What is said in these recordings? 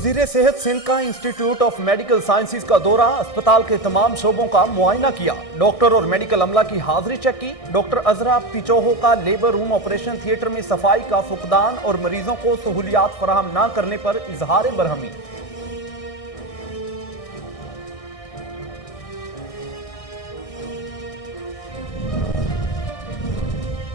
वजीर सेहत सिंध का इंस्टीट्यूट ऑफ मेडिकल साइंसेज का दौरा, अस्पताल के तमाम शोबों का मुआयना किया, डॉक्टर और मेडिकल अमला की हाजिरी चेक की। डॉक्टर अजरा पिचोहो का लेबर रूम ऑपरेशन थिएटर में सफाई का फुकदान और मरीजों को सहूलियात फराहम न करने पर इजहार बरहमी।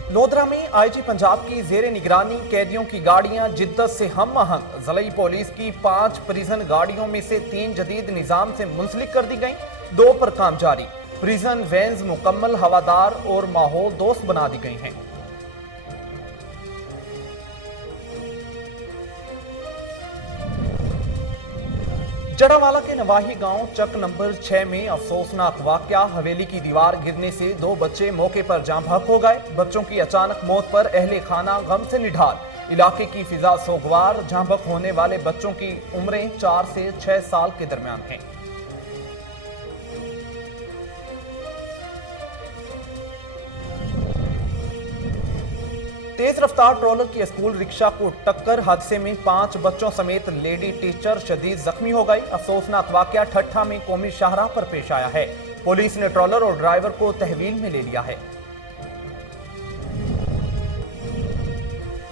लोधरा में आईजी पंजाब की जेर निगरानी कैदियों की गाड़ियां जिद्दत से हम आहंग। ज़िला पुलिस की 5 प्रिजन गाड़ियों में से 3 जदीद निजाम से मुंसलिक कर दी गईं, 2 पर काम जारी। प्रिजन वैन्स मुकम्मल हवादार और माहौल दोस्त बना दी गई हैं। जड़ावाला के नवाही गांव चक नंबर 6 में अफसोसनाक वाकया, हवेली की दीवार गिरने से 2 बच्चे मौके पर जाँ बहक हो गए। बच्चों की अचानक मौत पर अहले खाना गम से निढाल। इलाके की फिजा सोगवार, जाँ बहक होने वाले बच्चों की उम्रें 4 से 6 साल के दरमियान हैं। तेज रफ्तार ट्रॉलर की स्कूल रिक्शा को टक्कर, हादसे में 5 बच्चों समेत लेडी टीचर शदीद जख्मी हो गई। अफसोसनाक वाकया ठट्ठा में कौमी शाहराह पर पेश आया है। पुलिस ने ट्रॉलर और ड्राइवर को तहवील में ले लिया है।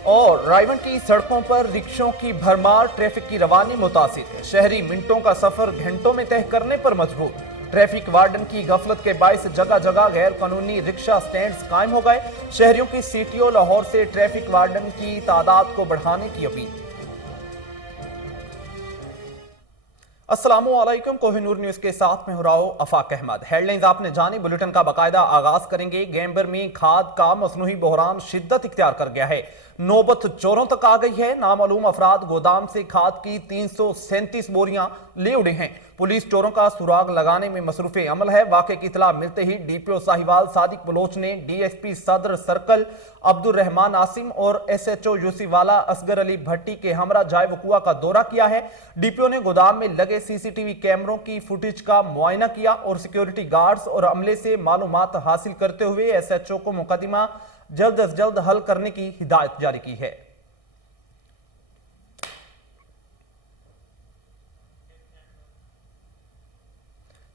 और रायवंड की सड़कों पर रिक्शों की भरमार, ट्रैफिक की रवानी मुतासिर। शहरी मिनटों का सफर घंटों में तय करने पर मजबूर। ट्रैफिक वार्डन की गफलत के बायस जगह जगह गैर कानूनी रिक्शा स्टैंड्स कायम हो गए। शहरियों की सीटीओ लाहौर से ट्रैफिक वार्डन की तादाद को बढ़ाने की अपील। अस्सलामुअलैकुम, कोहिनूर न्यूज के साथ में हो रहा हूं अफाक अहमद। हेडलाइंस आपने जानी, बुलेटिन का बाकायदा आगाज करेंगे। गैम्बर में खाद का मसनूई बहरान शिद्दत इख्तियार कर गया है, नौबत चोरों तक आ गई है। नामालूम अफराद गोदाम से खाद की 337 बोरियां ले उड़े हैं। पुलिस चोरों का सुराग लगाने में मसरूफ अमल है। वाक़े की इतला मिलते ही डीपीओ साहिवाल सादिक बलोच ने डीएसपी सदर सर्कल अब्दुल रहमान आसिम और एसएचओ यूसीवाला असगर अली भट्टी के हमरा जाय वकुआ का दौरा किया है। डीपीओ ने गोदाम में लगे सीसीटीवी कैमरों की फुटेज का मुआयना किया और सिक्योरिटी गार्ड्स और अमले से मालूमात हासिल करते हुए एसएचओ को मुकदमा जल्द अज जल्द हल करने की हिदायत जारी की है।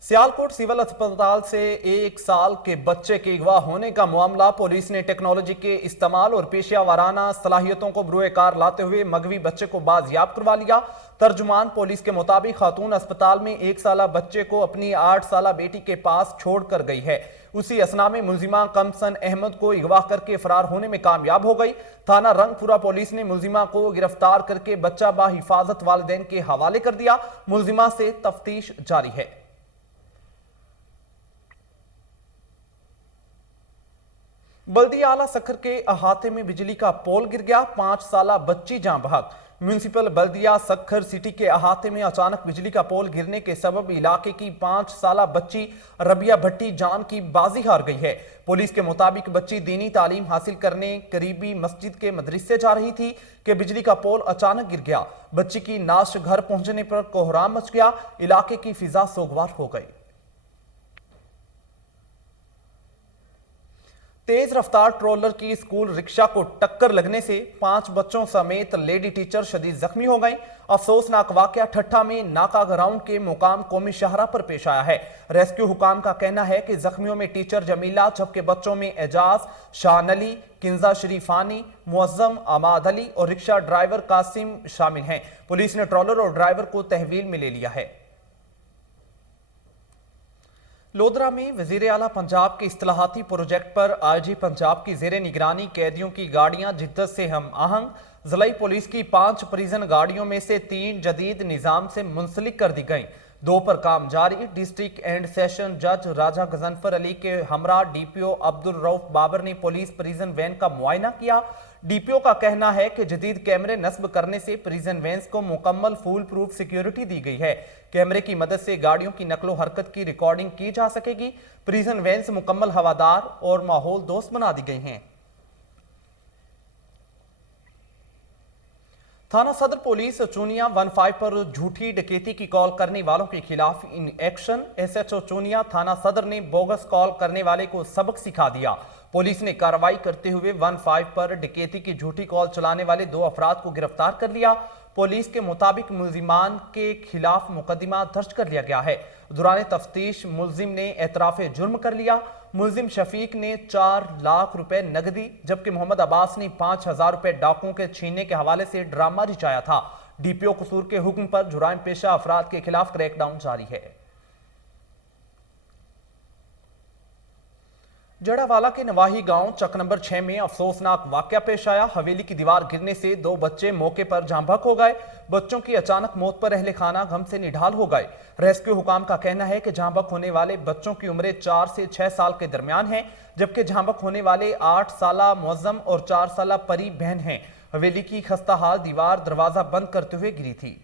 सियालकोट सिविल अस्पताल से 1 साल के बच्चे के अगवा होने का मामला, पुलिस ने टेक्नोलॉजी के इस्तेमाल और पेशा वाराना सलाहियतों को बरूए कार लाते हुए मगवी बच्चे को बाजियाब करवा लिया। तर्जुमान पुलिस के मुताबिक खातून अस्पताल में 1 साला बच्चे को अपनी 8 साला बेटी के पास छोड़ कर गई है। उसी असना में मुलजिमा कमसन अहमद को अगवा करके फरार होने में कामयाब हो गई। थाना रंगपुरा पुलिस ने मुलजिमा को गिरफ्तार करके बच्चा बाहिफाजत वालिदैन के हवाले कर दिया। मुलजिमा से तफ्तीश जारी है। बल्दिया आला सखर के अहाते में बिजली का पोल गिर गया, 5 साला बच्ची जां बहक। म्यूनिसिपल बल्दिया सखर सिटी के अहाते में अचानक बिजली का पोल गिरने के सबब इलाके की 5 साला बच्ची रबिया भट्टी जान की बाजी हार गई है। पुलिस के मुताबिक बच्ची दीनी तालीम हासिल करने करीबी मस्जिद के मदरसे जा रही थी कि बिजली का पोल अचानक गिर गया। बच्ची की नाश घर पहुंचने पर कोहराम मच गया, इलाके की फिजा सोगवार हो गई। तेज रफ्तार ट्रोलर की स्कूल रिक्शा को टक्कर लगने से 5 बच्चों समेत लेडी टीचर शदीद जख्मी हो गई। अफसोसनाक वाकया ठट्ठा में नाका ग्राउंड के मुकाम कौमी शाहरा पर पेश आया है। रेस्क्यू हुकाम का कहना है कि जख्मियों में टीचर जमीला, जबकि बच्चों में एजाज, शान अली, किंजा शरीफानी, मुअज्जम, अमाद अली और रिक्शा ड्राइवर कासिम शामिल हैं। पुलिस ने ट्रॉलर और ड्राइवर को तहवील में ले लिया है। लोधरा में वजीर आला पंजाब के इस्तिलाहाती प्रोजेक्ट पर आईजी पंजाब की जेर निगरानी कैदियों की गाड़ियां जिद्दत से हम आहंग। ज़िला पुलिस की 5 प्रिजन गाड़ियों में से 3 जदीद निजाम से मुंसलिक कर दी गईं, 2 पर काम जारी। डिस्ट्रिक्ट एंड सेशन जज राजा गजनफर अली के हमरा डीपीओ अब्दुल रऊफ बाबर ने पुलिस प्रिजन वैन का मुआयना किया। डीपीओ का कहना है कि जदीद कैमरे नस्ब करने से प्रिजन वैन्स को मुकम्मल फूल प्रूफ सिक्योरिटी दी गई है। कैमरे की मदद से गाड़ियों की नकलो हरकत की रिकॉर्डिंग की जा सकेगी। प्रिजन वैन्स मुकम्मल हवादार और माहौल दोस्त बना दी गई हैं। थाना सदर पुलिस चूनिया 15 पर झूठी डकैती की कॉल करने वालों के खिलाफ इन एक्शन। एसएचओ चूनिया थाना सदर ने बोगस कॉल करने वाले को सबक सिखा दिया। पुलिस ने कार्रवाई करते हुए 15 पर डकैती की झूठी कॉल चलाने वाले 2 अफराद को गिरफ्तार कर लिया। पुलिस के मुताबिक मुलजिमान के खिलाफ मुकदमा दर्ज कर लिया गया है। दौरान तफ्तीश मुलजिम ने एतराफ जुर्म कर लिया। मुलजिम शफीक ने 4 लाख रुपए नगदी जबकि मोहम्मद अब्बास ने 5,000 रुपए डाकुओं के छीनने के हवाले से ड्रामा रचाया था। डीपीओ कसूर के हुक्म पर जुराइम पेशा अफराद के खिलाफ क्रैकडाउन जारी है। जड़ावाला के नवाही गांव चक नंबर 6 में अफसोसनाक वाकया पेश आया। हवेली की दीवार गिरने से 2 बच्चे मौके पर जांभक हो गए। बच्चों की अचानक मौत पर अहले खाना गम से निढाल हो गए। रेस्क्यू हुकाम का कहना है कि जांभक होने वाले बच्चों की उम्र 4 से 6 साल के दरमियान है, जबकि जांभक होने वाले 8 साला मुअज्जम और 4 साला परी बहन हैं। हवेली की खस्ताहाल दीवार दरवाजा बंद करते हुए गिरी थी।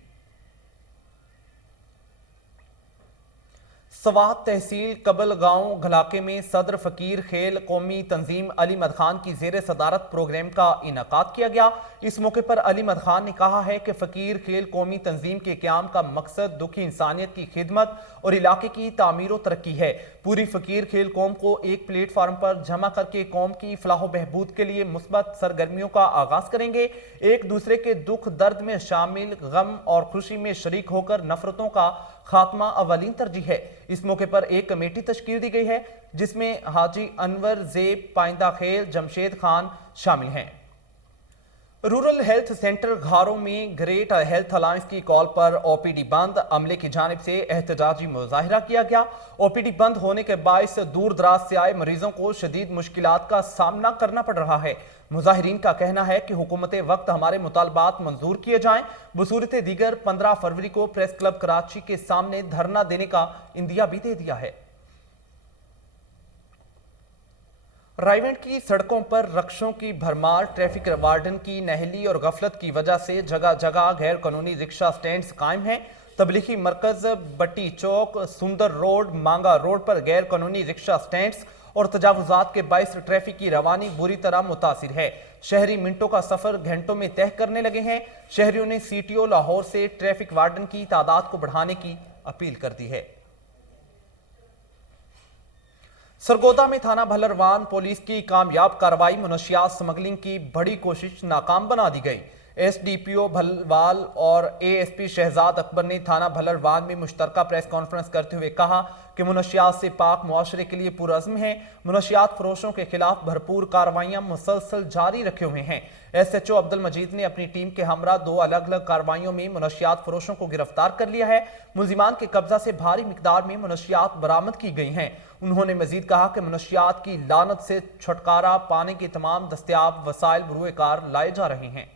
सवात तहसील कबल गांव घलाके में सदर फकीर खेल कौमी तंजीम अली मद खान की जेर सदारत प्रोग्राम का इनकाद किया गया। इस मौके पर अली मद खान ने कहा है कि फकीर खेल कौमी तंजीम के क्याम का मकसद दुखी इंसानियत की खिदमत और इलाके की तामीर और तरक्की है। पूरी फकीर खेल कौम को एक प्लेटफार्म पर जमा करके कौम की फलाह बहबूद के लिए मुस्बत सरगर्मियों का आगाज करेंगे। एक दूसरे के दुख दर्द में शामिल, गम और खुशी में शरीक होकर नफरतों का खात्मा अवलीन तरजीह है। इस मौके पर एक कमेटी तश्कील दी गई है जिसमें हाजी अनवर ज़ेब, पाइंदा खेल, जमशेद खान शामिल हैं। रूरल हेल्थ सेंटर घारों में ग्रेट हेल्थ अलायंस की कॉल पर ओपीडी बंद। अमले की जानिब से एहतजाजी मुजाहिरा किया गया। ओपीडी बंद होने के बायस दूर दराज से आए मरीजों को शदीद मुश्किलात का सामना करना पड़ रहा है। मुजाहिरीन का कहना है कि हुकूमत वक्त हमारे मुतालबात मंजूर किए जाएं। बसूरत दीगर 15 फरवरी को प्रेस क्लब कराची के सामने धरना देने का इंदिया भी दे दिया है। रायवेंड की सड़कों पर रक्षों की भरमार, ट्रैफिक वार्डन की नहली और गफलत की वजह से जगह जगह गैर कानूनी रिक्शा स्टैंड्स कायम हैं। तबलीगी मरकज, बट्टी चौक, सुंदर रोड, मांगा रोड पर गैर कानूनी रिक्शा स्टैंड्स और तजावुजात के बायस ट्रैफिक की रवानी बुरी तरह मुतासिर है। शहरी मिनटों का सफर घंटों में तय करने लगे हैं। शहरियों ने सीटीओ लाहौर से ट्रैफिक वार्डन की तादाद को बढ़ाने की अपील कर दी है। सरगोदा में थाना भलरवान पुलिस की कामयाब कार्रवाई, मनशियात स्मगलिंग की बड़ी कोशिश नाकाम बना दी गई। एसडीपीओ भलवाल और एएसपी शहजाद अकबर ने थाना भलरवान में मुश्तरका प्रेस कॉन्फ्रेंस करते हुए कहा कि मनशियात से पाक मुआशरे के लिए पुरअज़्म है। मनशियात फरोशों के खिलाफ भरपूर कार्रवाइयां मुसलसल जारी रखे हुए हैं। एसएचओ अब्दुल मजीद ने अपनी टीम के हमरा 2 अलग अलग कार्रवाइयों में मनशियात फरोशों को गिरफ्तार कर लिया है। मुलजिमान के कब्जा से भारी मिकदार में मनशियात बरामद की गई हैं। उन्होंने मजीद कहा कि मनशियात की लानत से छुटकारा पाने के तमाम दस्तयाब वसाइल बरूए कार लाए जा रहे हैं।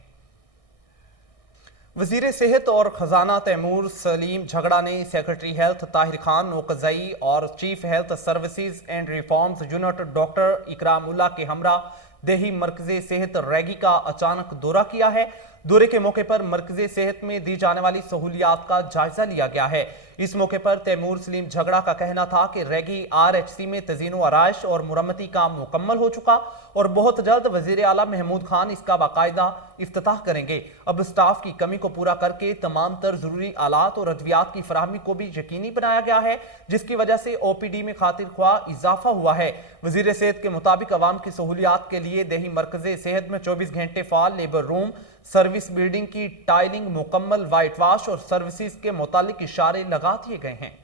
वजीर सेहत और खजाना तैमूर सलीम झगड़ा ने सेक्रेटरी हेल्थ ताहिर खान नोकजई और chief health services and reforms unit doctor Ikramullah के हमरा देही मरकज़े सेहत रैगी का अचानक दौरा किया है। दौरे के मौके पर मरकज़े सेहत में दी जाने वाली सहूलियात का जायजा लिया गया है। इस मौके पर तैमूर सलीम झगड़ा का कहना था कि रैगी आरएचसी में तज़ीनो आराइश और मुरम्मती काम मुकम्मल हो चुका और बहुत जल्द वजीर आला महमूद खान इसका बाकायदा इफ्तिताह करेंगे। अब स्टाफ की कमी को पूरा करके तमाम तर जरूरी आलात और अद्वियात की फराहमी को भी यकीनी बनाया गया है, जिसकी वजह से ओपीडी में खातिर ख्वाह इजाफा हुआ है। वजीर सेहत के मुताबिक अवाम की सहूलियात के लिए देही मरकज़े सेहत में 24 घंटे फाल लेबर रूम, सर्विस बिल्डिंग की टाइलिंग, मुकम्मल वाइट वाश और सर्विसेज के मुतालिक इशारे लगा दिए गए हैं।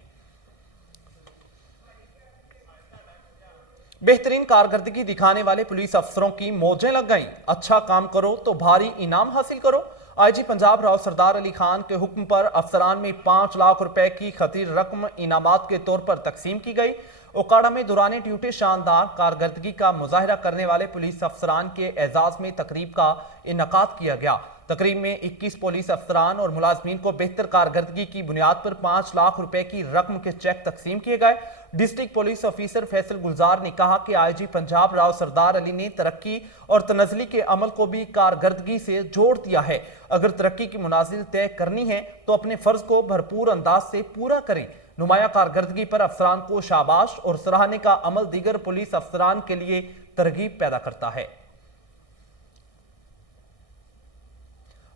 बेहतरीन कारकर्दगी दिखाने वाले पुलिस अफसरों की मौजें लग गईं। अच्छा काम करो तो भारी इनाम हासिल करो। आईजी पंजाब राव सरदार अली खान के हुक्म पर अफसरान में 5 लाख रुपए की खतीर रकम इनामात के तौर पर तकसीम की गई। ओकाड़ा में दौरान ड्यूटी शानदार कारकर्दगी का मुजाहिरा करने वाले पुलिस अफसरान के एजाज में तकरीब का इनकाद किया गया। तकरीब में 21 पुलिस अफसरान और मुलाजमीन को बेहतर कारकर्दगी की बुनियाद पर 5 लाख रुपए की रकम के चेक तकसीम किए गए। डिस्ट्रिक्ट पुलिस ऑफिसर फैसल गुलजार ने कहा कि आईजी पंजाब राव सरदार अली ने तरक्की और तनज़ली के अमल को भी कारकर्दगी से जोड़ दिया है। अगर तरक्की की मुनाजिल तय करनी है तो अपने फर्ज को भरपूर अंदाज से पूरा करें। नुमाया कारकर्दगी पर अफसरान को शाबाश और सराहने का अमल दीगर पुलिस अफसरान के लिए तरगीब पैदा करता है।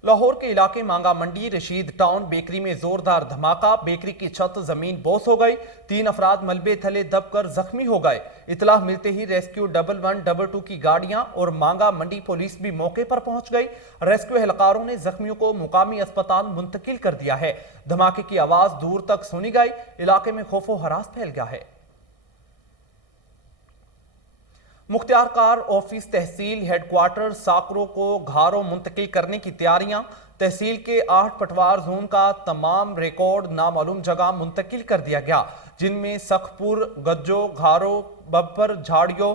लाहौर के इलाके मांगा मंडी रशीद टाउन बेकरी में जोरदार धमाका, बेकरी की छत जमीन बोस हो गई, 3 अफराद मलबे थले दबकर जख्मी हो गए। इतलाह मिलते ही रेस्क्यू 1122 की गाड़ियां और मांगा मंडी पुलिस भी मौके पर पहुंच गई। रेस्क्यू एहलकारों ने जख्मियों को मुकामी अस्पताल मुंतकिल कर दिया है। धमाके की आवाज दूर तक सुनी गई, इलाके में खौफो हरास फैल गया है। मुख्तियारकार ऑफिस तहसील हेडक्वार्टर साकरो को घारों मुंतकिल करने की तैयारियां। तहसील के 8 पटवार जोन का तमाम रिकॉर्ड नामालूम जगह मुंतकिल कर दिया गया, जिनमें सखपुर, गज्जो, घारो, बब्बर, झाड़ियों,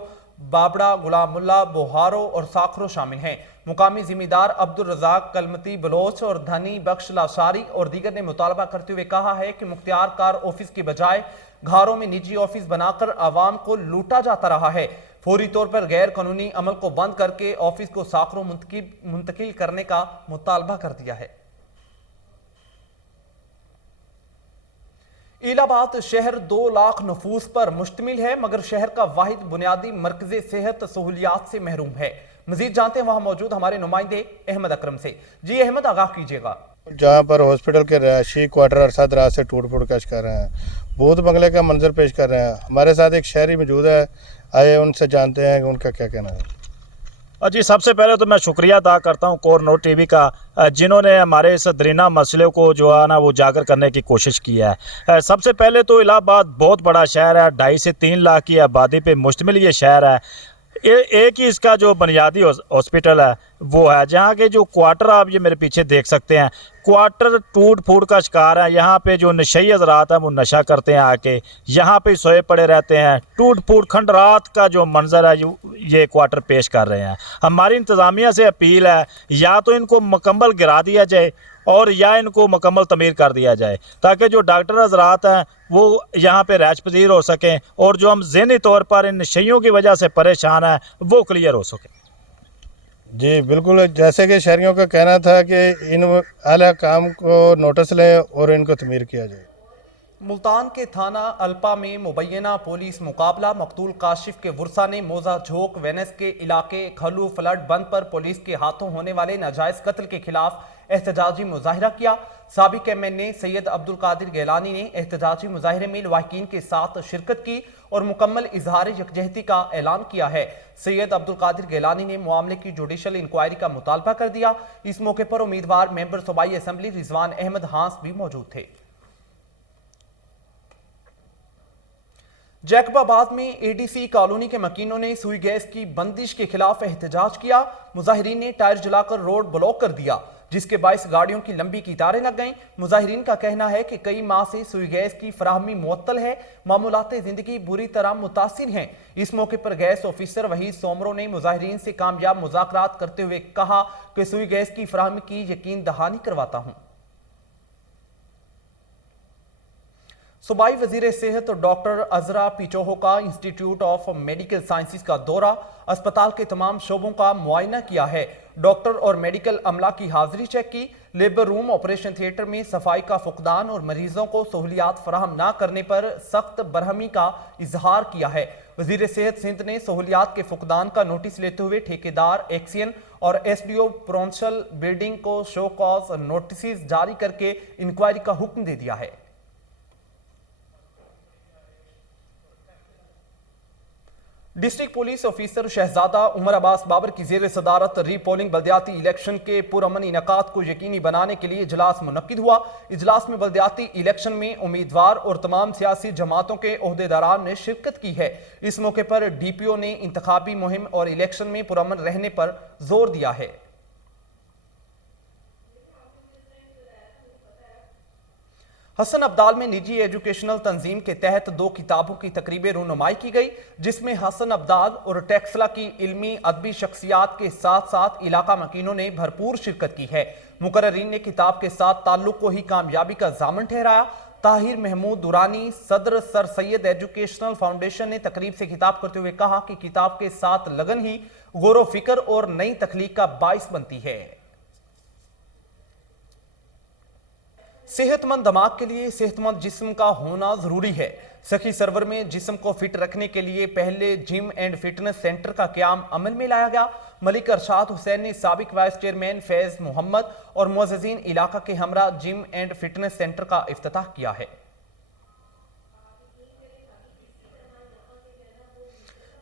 बाबड़ा, गुलामुल्ला, बोहारो और साखरो शामिल हैं। मुकामी जिम्मेदार अब्दुल रजाक कलमती बलोच और धनी बख्श लाशारी और दीगर ने मुतालबा करते हुए कहा है कि मुख्तियारकार ऑफिस के बजाय घारों में निजी ऑफिस बनाकर आवाम को लूटा जाता रहा है। फौरी तौर पर गैर कानूनी अमल को बंद करके ऑफिस को साखरों मुंतकिल करने का मुतालबा कर दिया है। इलाहाबाद शहर 2 लाख नफूस पर मुश्तमिल है, मगर शहर का वाहिद बुनियादी मरकज़े सेहत सहूलियात से महरूम है। मजीद जानते हैं वहां मौजूद हमारे नुमाइंदे अहमद अकरम से। जी अहमद, आगाह कीजिएगा। जहाँ पर हॉस्पिटल के रहायशी क्वार्टर अरसा दराज से टूट फूट कश कर रहे हैं, भूत बंगले का मंजर पेश कर रहे हैं। हमारे साथ एक शहरी मौजूद है, आइए उनसे जानते हैं कि उनका क्या कहना है। जी, सबसे पहले तो मैं शुक्रिया अदा करता हूँ कोर नौ टीवी का, जिन्होंने हमारे इस दरीना मसले को जो है ना वो उजागर करने की कोशिश की है। सबसे पहले तो इलाहाबाद बहुत बड़ा शहर है, 2.5 से 3 लाख की आबादी पे मुश्तमिल ये शहर है। एक ही इसका जो बुनियादी हॉस्पिटल है वो है, जहाँ के जो क्वार्टर आप ये मेरे पीछे देख सकते हैं, क्वार्टर टूट फूट का शिकार है। यहाँ पे जो नशई हजरात हैं वो नशा करते हैं, आके यहाँ पे सोए पड़े रहते हैं। टूट फूट खंडरात का जो मंजर है ये क्वार्टर पेश कर रहे हैं। हमारी इंतज़ामिया से अपील है, या तो इनको मुकम्मल गिरा दिया जाए और या इनको मुकम्मल तमीर कर दिया जाए, ताकि जो डॉक्टर हजरात हैं वो यहाँ पे रैश पजीर हो सकें और जो हम ज़हनी तौर पर इन नशइयों की वजह से परेशान हैं वो क्लियर हो सके। जी बिल्कुल, जैसे कि शहरियों का कहना था कि इन आला काम को नोटिस लें और इनको तमीर किया जाए। मुल्तान के थाना अल्पा में मुबैना पुलिस मुकाबला, मकतूल काशिफ के वर्सा ने मोजा झोंक वेनेस के इलाके खलू फ्लड बंद पर पुलिस के हाथों होने वाले नाजायज कत्ल के खिलाफ एहतजाजी मुजाहिरा किया। साबिक एमएनए सैयद अब्दुल कादिर गैलानी ने एहतजाजी मुजाहिरे में लवाहिकीन के साथ शिरकत की और मुकम्मल इजहार यकजहती का ऐलान किया है। सैयद अब्दुल कादिर गैलानी ने मामले की जुडिशल इंक्वायरी का मुतालबा कर दिया। इस मौके पर उम्मीदवार मेंबर सूबाई असम्बली रिजवान अहमद हांस भी मौजूद थे। जैकबाबाद में एडीसी कॉलोनी के मकीनों ने सुई गैस की बंदिश के खिलाफ एहतजाज किया। मुजाहिरीन ने टायर जलाकर रोड ब्लॉक कर दिया, जिसके बायस गाड़ियों की लंबी कतारें लग गईं। मुजाहिरीन का कहना है कि कई माह से सुई गैस की फराहमी मुअत्तल है, मामूलात जिंदगी बुरी तरह मुतासिर हैं। इस मौके पर गैस ऑफिसर वहीद सोमरो ने मुजाहिरीन से कामयाब मुज़ाकरात करते हुए कहा कि सुई गैस की फराहमी की यकीन दहानी करवाता हूं। सूबाई वजीर सेहत डॉक्टर अजरा पिचोहो का इंस्टीट्यूट ऑफ मेडिकल साइंसेज का दौरा, अस्पताल के तमाम शोबों का मुआयना किया है। डॉक्टर और मेडिकल अमला की हाजिरी चेक की। लेबर रूम, ऑपरेशन थिएटर में सफाई का फुकदान और मरीजों को सहूलियात फराहम न करने पर सख्त बरहमी का इजहार किया है। वजीर सेहत सिंध ने सहूलियात के फुकदान का नोटिस लेते हुए ठेकेदार एक्सियन और एसडीओ प्रोंसल बिल्डिंग को शो कॉज नोटिस जारी करके इंक्वायरी का हुक्म दे दिया है। डिस्ट्रिक्ट पुलिस ऑफिसर शहजादा उमर अब्बास बाबर की जेर सदारत रीपोलिंग बल्दियाती इलेक्शन के पुरअमन इनकाद को यकीनी बनाने के लिए इजलास मुनक्किद हुआ। इजलास में बल्दियाती इलेक्शन में उम्मीदवार और तमाम सियासी जमातों के ओहदेदारान ने शिरकत की है। इस मौके पर डीपीओ ने इंतखाबी मुहिम और इलेक्शन में पुरअमन रहने पर जोर दिया है। हसन अब्दाल में निजी एजुकेशनल तंजीम के तहत 2 किताबों की तकरीब रूनुमाई की गई, जिसमें हसन अब्दाल और टेक्सला की इल्मी अदबी शख्सियात के साथ साथ इलाका मकीनों ने भरपूर शिरकत की है। मुकर्ररीन ने किताब के साथ ताल्लुक को ही कामयाबी का जामन ठहराया। ताहिर महमूद दुरानी, सदर सर सैयद एजुकेशनल फाउंडेशन ने तकरीब से खिताब करते हुए कहा कि किताब के साथ लगन ही गौर फिक्र और नई तख्लीक का बाइस बनती है। सेहतमंद दिमाग के लिए सेहतमंद जिस्म का होना जरूरी है। सखी सरवर में जिस्म को फिट रखने के लिए पहले जिम एंड फिटनेस सेंटर का क्याम अमल में लाया गया। मलिक अरशाद हुसैन ने साबिक वाइस चेयरमैन फैज मोहम्मद और मुअज़्ज़िज़ीन इलाका के हमरा जिम एंड फिटनेस सेंटर का इफ्तिताह किया है।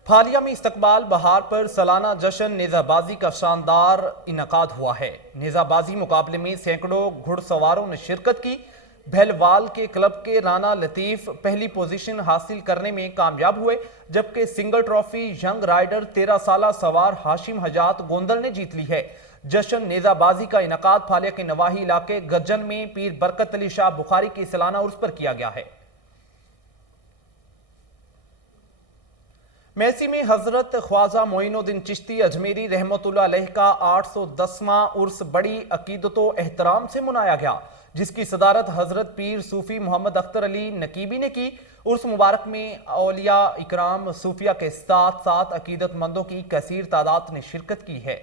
फालिया में इस्तकबाल बहार पर सालाना जश्न नेज़ाबाजी का शानदार इनकाद हुआ है। नेज़ाबाजी मुकाबले में सैकड़ों घुड़सवारों ने शिरकत की। भैलवाल के क्लब के राना लतीफ पहली पोजीशन हासिल करने में कामयाब हुए, जबकि सिंगल ट्रॉफी यंग राइडर 13 साला सवार हाशिम हजात गोंदल ने जीत ली है। जश्न नेज़ाबाजी का इनकाद फालिया के नवाही इलाके गज्जन में पीर बरकत अली शाह बुखारी की सालाना उर्स पर किया गया है। मैसी में हजरत ख्वाजा मोइनुद्दीन चिश्ती अजमेरी रहमतुल्लाह अलैह का 810वां उर्स बड़ी अकीदतो एहतराम से मनाया गया, जिसकी सदारत हजरत पीर सूफी मोहम्मद अख्तर अली नकीबी ने की। उर्स मुबारक में औलिया इकराम सूफिया के साथ साथ अकीदतमंदों की कसीर तादाद ने शिरकत की है।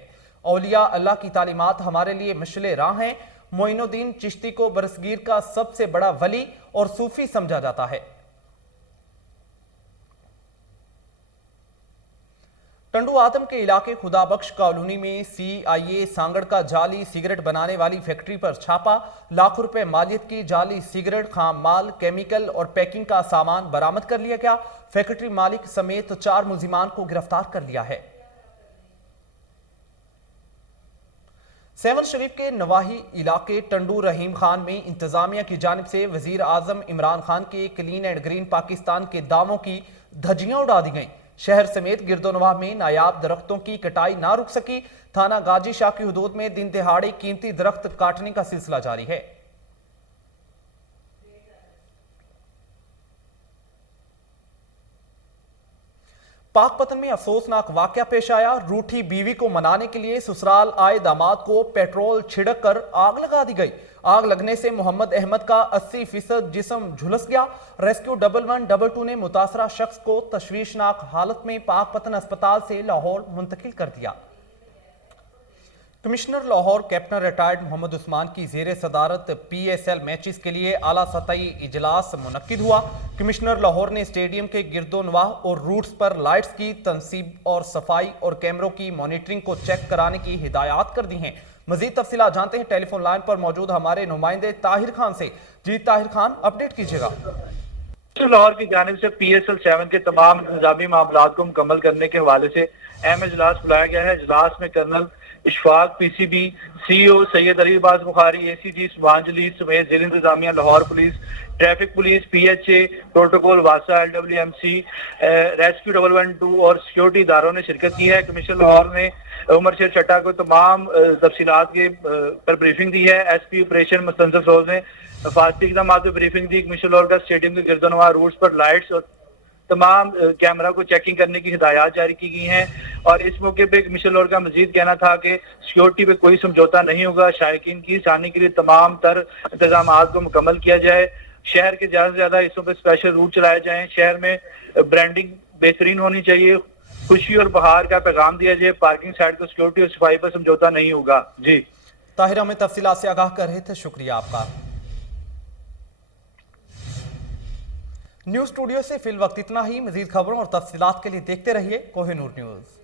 औलिया अल्लाह की तालीमात हमारे लिए मशले राह हैं। मोइनुद्दीन चिश्ती को बरसगीर का सबसे बड़ा वली और सूफी समझा जाता है। टंडू आदम के इलाके खुदाबख्श कॉलोनी में CIA सांगड़ का जाली सिगरेट बनाने वाली फैक्ट्री पर छापा। लाखों रुपए मालियत की जाली सिगरेट, खाम माल, केमिकल और पैकिंग का सामान बरामद कर लिया गया। फैक्ट्री मालिक समेत 4 मुलजिमान को गिरफ्तार कर लिया है। सेवन शरीफ के नवाही इलाके टंडू रहीम खान में इंतजामिया की जानिब से वजीर आजम इमरान खान के क्लीन एंड ग्रीन पाकिस्तान के दावों की धज्जियां उड़ा दी गईं। शहर समेत गिरदोनवाह में नायाब दरख्तों की कटाई ना रुक सकी। थाना गाजी शाह की हुदूद में दिन दिहाड़े कीमती दरख्त काटने का सिलसिला जारी है। पाकपतन में अफसोसनाक वाकया पेश आया। रूठी बीवी को मनाने के लिए ससुराल आए दामाद को पेट्रोल छिड़क कर आग लगा दी गई। आग लगने से मोहम्मद अहमद का 80% जिस्म झुलस गया। रेस्क्यू 1112 ने मुतासरा शख्स को तशवीशनाक हालत में पाकपतन अस्पताल से लाहौर मुंतकिल कर दिया। Commissioner Lahore captain retired Mohammad Usman की जेर सदारत PSL मैचेस के लिए आला सतही इजलास मुनक्किद हुआ। कमिश्नर लाहौर ने स्टेडियम के गिरदोनवाह और रूट्स पर लाइट्स की तनसीब और सफाई और कैमरों की मॉनिटरिंग को चेक कराने की हिदायत कर दी हैं। मजीद तफसीलात जानते हैं टेलीफोन लाइन पर मौजूद हमारे नुमाइंदे ताहिर खान से। जी ताहिर खान, अपडेट कीजिएगा। लाहौर की जानिब से PSL 7 के तमाम निजामी मामलात को मुकम्मल करने के हवाले से अहम इजलास बुलाया गया है। इजलास में colonel Ishfaq PCB, CEO Syed Ali Abbas Bukhari, ACG Subhan Jalil समेत जिला इंतजामिया, Lahore police, traffic police, PHA, protocol, वासा, LWMC, रेस्क्यू 112 और सिक्योरिटी इदारों ने शिरकत की है। कमिश्नर लाहौर ने उमर शेर चट्टा को तमाम तफसीलात के पर ब्रीफिंग दी है। SP ऑपरेशन मुस्तनज़िफ रोज ने हिफाजती इक़दाम पर ब्रीफिंग दी। कमिश्नर लाहौर का स्टेडियम के गिरदोनवाह रूट्स पर लाइट्स और तमाम कैमरा को चेकिंग करने की हिदायत जारी की गई हैं। और इस मौके पे कमिश्नर लाहौर का मजीद कहना था कि सिक्योरिटी पे कोई समझौता नहीं होगा। शायकीन की आसानी के लिए तमाम तर इंतजाम को मुकम्मल किया जाए। शहर के ज़्यादा से ज़्यादा हिस्सों पे स्पेशल रूट चलाए जाएं। शहर में ब्रांडिंग बेहतरीन होनी चाहिए। खुशी और बहार का पैगाम दिया जाए। पार्किंग साइड को सिक्योरिटी और सफाई पर समझौता नहीं होगा। जी ताहिर, हमें तफसीलात से आगाह कर रहे थे, शुक्रिया आपका। न्यूज स्टूडियो से फिल वक्त इतना ही। मजीद खबरों और तफसीलात के लिए देखते रहिए कोहिनूर न्यूज।